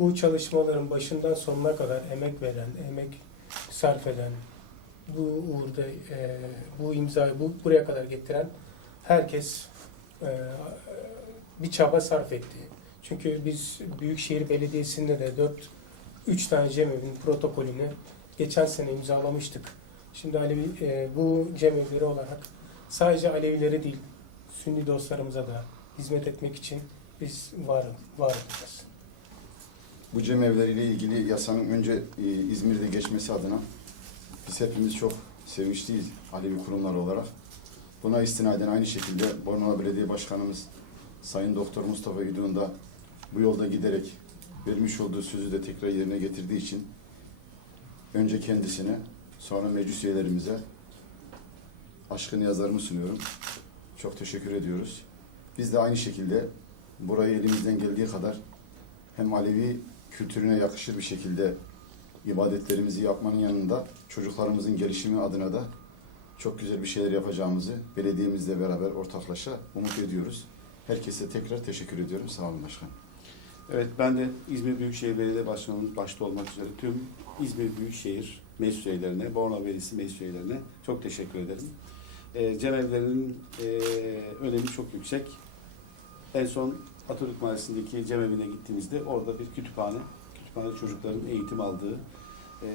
bu çalışmaların başından sonuna kadar emek veren, emek sarf eden, bu uğurda e, bu imzayı bu buraya kadar getiren herkes e, bir çaba sarf etti. Çünkü biz Büyükşehir Belediyesi'nde de 4 3 tane cemevin protokolünü geçen sene imzalamıştık. Şimdi Alevi e, bu cemevleri olarak sadece Alevilere değil Sünni dostlarımıza da hizmet etmek için biz var varız. Bu cemevleriyle ilgili yasanın önce e, İzmir'de geçmesi adına biz hepimiz çok sevinçliyiz Alevi kurumlar olarak. Buna istinaden aynı şekilde Bornova Belediye Başkanımız Sayın Doktor Mustafa İdun da bu yolda giderek vermiş olduğu sözü de tekrar yerine getirdiği için önce kendisine sonra meclis üyelerimize aşkın yazarımı sunuyorum. Çok teşekkür ediyoruz. Biz de aynı şekilde burayı elimizden geldiği kadar hem Alevi kültürüne yakışır bir şekilde ibadetlerimizi yapmanın yanında çocuklarımızın gelişimi adına da çok güzel bir şeyler yapacağımızı belediyemizle beraber ortaklaşa umut ediyoruz. Herkese tekrar teşekkür ediyorum. Sağ olun başkanım. Evet ben de İzmir Büyükşehir Belediye Başkanı'nın başta olmak üzere tüm İzmir Büyükşehir meclis üyelerine, Bornova Belediyesi meclis üyelerine çok teşekkür ederim. E, cemevlerinin e, önemi çok yüksek. En son Atatürk Mahallesi'ndeki cemevine gittiğimizde orada bir kütüphane, kütüphane çocukların eğitim aldığı e,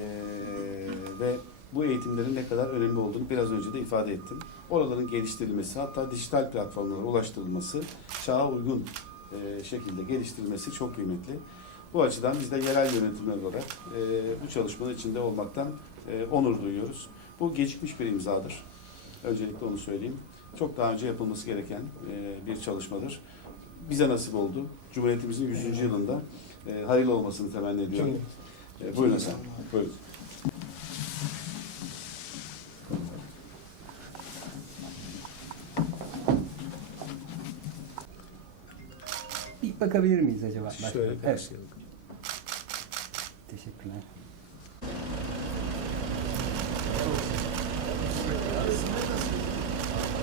ve bu eğitimlerin ne kadar önemli olduğunu biraz önce de ifade ettim. Oraların geliştirilmesi, hatta dijital platformlara ulaştırılması, çağa uygun e, şekilde geliştirilmesi çok kıymetli. Bu açıdan biz de yerel yönetimler olarak e, bu çalışmanın içinde olmaktan e, onur duyuyoruz. Bu gecikmiş bir imzadır. Öncelikle onu söyleyeyim. Çok daha önce yapılması gereken e, bir çalışmadır. Bize nasip oldu. Cumhuriyetimizin 100. yılında e, hayırlı olmasını temenni ediyorum. Cümle. E, buyurun efendim. Buyurun. İlk bakabilir miyiz acaba? Şöyle Evet, teşekkürler.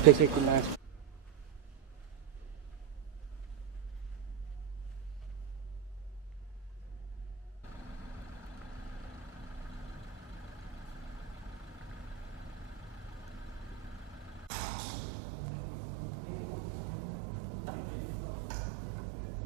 Teşekkürler.